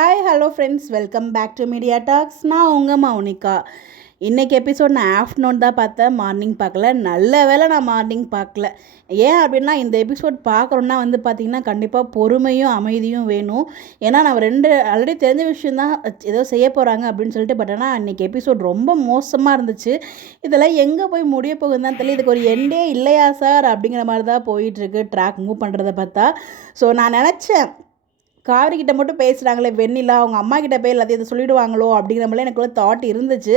Hi hello friends, welcome back to media talks. நான் உங்கள் மௌனிகா. இன்றைக்கி எபிசோட் நான் ஆஃப்டர்நூன் தான் பார்த்தேன், மார்னிங் பார்க்கல. நல்ல வேளை நான் மார்னிங் பார்க்கல. ஏன் அப்படின்னா, இந்த எபிசோட் பார்க்குறோன்னா பார்த்திங்கன்னா கண்டிப்பாக பொறுமையும் அமைதியும் வேணும். ஏன்னா நான் ஆல்ரெடி தெரிஞ்ச விஷயந்தான் ஏதோ செய்ய போகிறாங்க அப்படின்னு சொல்லிட்டு. பட் ஆனால் இன்றைக்கி எபிசோட் ரொம்ப மோசமாக இருந்துச்சு. இதெல்லாம் எங்கே போய் முடிய போகுதுன்னு தான் தெரியல. இதுக்கு ஒரு எண்டே இல்லையா சார் அப்படிங்கிற மாதிரி தான் போயிட்டுருக்கு ட்ராக் மூவ் பண்ணுறதை பார்த்தா. ஸோ நான் நினச்சேன், காவிரி கிட்ட மட்டும் பேசுகிறாங்களே வெண்ணிலா, அவங்க அம்மா கிட்ட போய் எல்லாத்தையும் இதை சொல்லிவிடுவாங்களோ அப்படிங்கிற மாதிரி எனக்குள்ள தாட் இருந்துச்சு.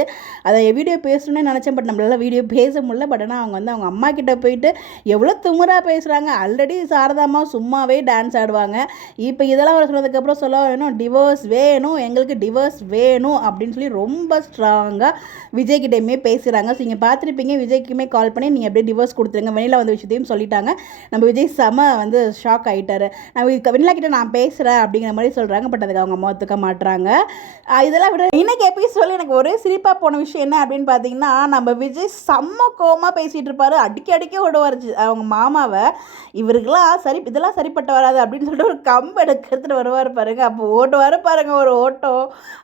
அதை வீடியோ பேசணுன்னே நினச்சேன். பட் நம்மளால வீடியோ பேச முடியல. பட் ஆனால் அவங்க அவங்க அம்மா கிட்ட போயிட்டு எவ்வளோ திமிராக பேசுகிறாங்க. ஆல்ரெடி சாரதாம்மா சும்மாவே டான்ஸ் ஆடுவாங்க. இப்போ இதெல்லாம் வர சொன்னதுக்கப்புறம் சொல்ல வேணும், டிவோர்ஸ் வேணும், எங்களுக்கு டிவோர்ஸ் வேணும் அப்படின்னு சொல்லி ரொம்ப ஸ்ட்ராங்காக விஜய்கிட்டையுமே பேசுகிறாங்க. ஸோ நீங்கள் பார்த்துருப்பீங்க, விஜய்க்குமே கால் பண்ணி நீங்கள் அப்படியே டிவோர்ஸ் கொடுத்துருங்க, வெண்ணிலா வந்த விஷயத்தையும் சொல்லிட்டாங்க. நம்ம விஜய் செம ஷாக் ஆகிட்டார். வெண்ணிலா கிட்ட நான் பேசுகிறேன் அப்படிங்கிற மாதிரி சொல்கிறாங்க. பட் அதுக்கு அவங்க அம்மா ஒத்துக்க மாட்டுறாங்க. இதெல்லாம் விட இன்னைக்கு எபிசோடில் எனக்கு ஒரே சிரிப்பாக போன விஷயம் என்ன அப்படின்னு பார்த்தீங்கன்னா, நம்ம விஜய் செம்ம கோவமாக பேசிகிட்டு இருப்பார். அடிக்க ஓடுவார் அவங்க மாமாவை. இவருக்கெல்லாம் இதெல்லாம் சரிப்பட்டு வராது அப்படின்னு சொல்லிட்டு ஒரு கம்பு எடுத்துகிட்டு வருவார் பாருங்க. அப்போ ஓட்டுவார் பாருங்க ஒரு ஓட்டம்.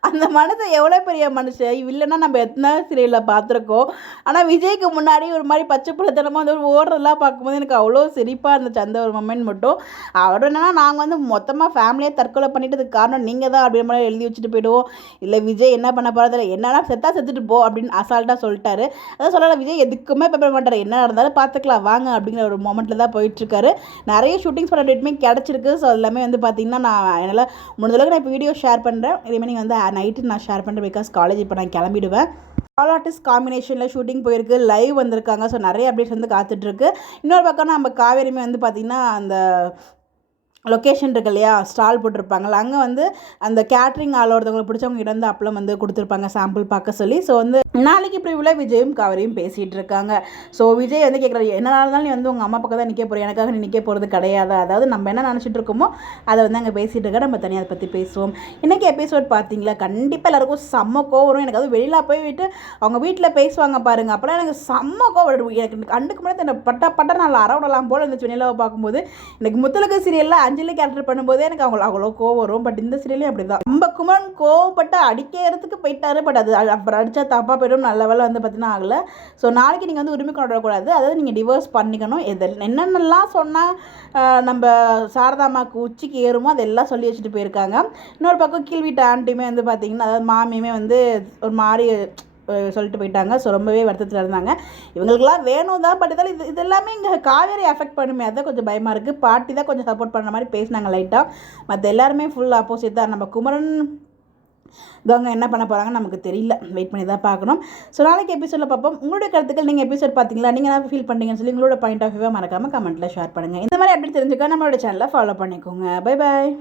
அந்த மனுஷன் எவ்வளோ பெரிய மனுஷன். இல்லைன்னா நம்ம எத்தனை சீரியலில் பார்த்துருக்கோம். ஆனால் விஜய்க்கு முன்னாடி ஒரு மாதிரி பச்சை பிள்ளைத்தனமாக வந்து ஒரு ஓடுறதெல்லாம் பார்க்கும்போது எனக்கு அவ்வளோ சிரிப்பாக இருந்துச்சு அந்த ஒரு மொமெண்ட் மட்டும். அவர் என்னன்னா, நாங்கள் மொத்தமாக ஃபேமிலியாக தற்கொலை பண்ணிட்டதுக்கு காரணம் நீங்கள் தான் அப்படின்ற மாதிரி எழுதி வச்சுட்டு போயிடுவோம். இல்லை விஜய் என்ன பண்ண போகிறது, என்னன்னா செத்துட்டு போ அப்படின்னு அசால்ட்டாக சொல்லிட்டாரு. அதான் சொல்லலாம், விஜய் எதுக்குமே பேப்பர் மாட்டார். என்ன நடந்தாலும் பார்த்துக்கலாம் வாங்க அப்படிங்கிற ஒரு மொமெண்ட்டில் தான் போயிட்டுருக்காரு. நிறைய ஷூட்டிங்ஸ் பண்ண டேட்டுமே கிடச்சிருக்கு. ஸோ எல்லாமே பார்த்திங்கன்னா நான் என்னால் முடிஞ்சளவுக்கு நான் இப்போ வீடியோ ஷேர் பண்ணுறேன். ரிமைனிங் நைட்டு நான் ஷேர் பண்ணுறேன். பிகாஸ் காலேஜ் இப்போ நான் கிளம்பிடுவேன். ஆல் ஆர்டிஸ்ட் காம்பினேஷனில் ஷூட்டிங் போயிருக்கு, லைவ் வந்திருக்காங்க. ஸோ நிறைய அப்டேட்ஸ் காத்துட்ருக்கு. இன்னொரு பக்கம் நம்ம காவேரியுமே பார்த்திங்கன்னா அந்த லொக்கேஷன் இருக்கு இல்லையா, ஸ்டால் போட்டிருப்பாங்கள்ல, அங்கே அந்த கேட்ரிங் ஆள் ஒருத்தவங்களை பிடிச்சவங்க கிட்ட அப்பளம் கொடுத்துருப்பாங்க சாம்பிள் பார்க்க சொல்லி. ஸோ நாளைக்கு இப்படி உள்ள விஜயும் காவிரியும் பேசிகிட்டு இருக்காங்க. ஸோ விஜய் கேட்குறாரு, என்ன இருந்தாலும் நீ உங்கள் அம்மா பக்கம் தான் நிற்க போகிற, எனக்காக நீ நிற்க போகிறது கிடையாது. அதாவது நம்ம என்ன நினச்சிட்டு இருக்கோமோ அதை அங்கே பேசிகிட்டு இருக்கா. நம்ம தனியாக அதை பற்றி பேசுவோம். இன்றைக்கி எபிசோட் பார்த்தீங்களா, கண்டிப்பாக எல்லாருக்கும் செம்ம கோவம் வரும். எனக்கு வெளியில் போய்விட்டு அவங்க வீட்டில் பேசுவாங்க பாருங்கள், அப்போலாம் எனக்கு செம்ம கோவம் வரும். எனக்கு கண்டுக்கு முன்னாடி என்னை பட்ட நான் அறவிடலாம் போல் இருந்துச்சு வெண்ணிலாவை பார்க்கும்போது. எனக்கு முத்தலக சீரியலில் அஞ்சலி கேரக்டர் பண்ணும்போதே எனக்கு அவ்வளோ கோவம் வரும். பட் இந்த சீரியலையும் அப்படி தான். நம்ம குமரன் கோவப்பட்டு அடிக்கிறதுக்கு போயிட்டாரு. பட் அது அப்புறம் அடித்தா தப்பாக போய்டும். நல்ல வேலை பார்த்தீங்கன்னா ஆகலை. ஸோ நாளைக்கு நீங்கள் உரிமை கொண்டாடக்கூடாது. அதாவது நீங்கள் டிவோர்ஸ் பண்ணிக்கணும். என்னென்னலாம் சொன்னால் நம்ம சாரதாமாவுக்கு உச்சிக்கு ஏறுமோ அதெல்லாம் சொல்லி வச்சுட்டு போயிருக்காங்க. இன்னொரு பக்கம் கீழ் வீட்டு ஆண்டியுமே பார்த்தீங்கன்னா, அதாவது மாமியுமே ஒரு மாதிரி சொல்லிட்டு போயிட்டாங்க. ஸோ ரொம்பவே வருத்தத்தில் இருந்தாங்க. இவங்களுக்குலாம் வேணும் தான். பட் இது எல்லாமே இங்கே காவேரி அஃபெக்ட் பண்ணுமே, அதுதான் கொஞ்சம் பயமாக இருக்குது. பாட்டி தான் கொஞ்சம் சப்போர்ட் பண்ணுற மாதிரி பேசினாங்க லைட்டாக. மற்ற எல்லாருமே ஃபுல் ஆப்போசிட் தான். நம்ம குமரன் கங்கா என்ன பண்ண போகிறாங்கன்னு நமக்கு தெரியல. வெயிட் பண்ணி தான் பார்க்கணும். ஸோ நாளைக்கு எபிசோடில் பார்ப்போம். உங்களுடைய கருத்துக்கள், நீங்கள் எபிசோட் பார்த்தீங்களா, நீங்கள் என்ன ஃபீல் பண்ணுறீங்கன்னு சொல்லி உங்களோட பாயிண்ட் ஆஃப் வியூவாக மறக்காமல் கமெண்ட்டில் ஷேர் பண்ணுங்கள். இந்த மாதிரி அப்படி தெரிஞ்சுக்க நம்மளோட சேனலை ஃபாலோ பண்ணிக்கோங்க. Bye bye.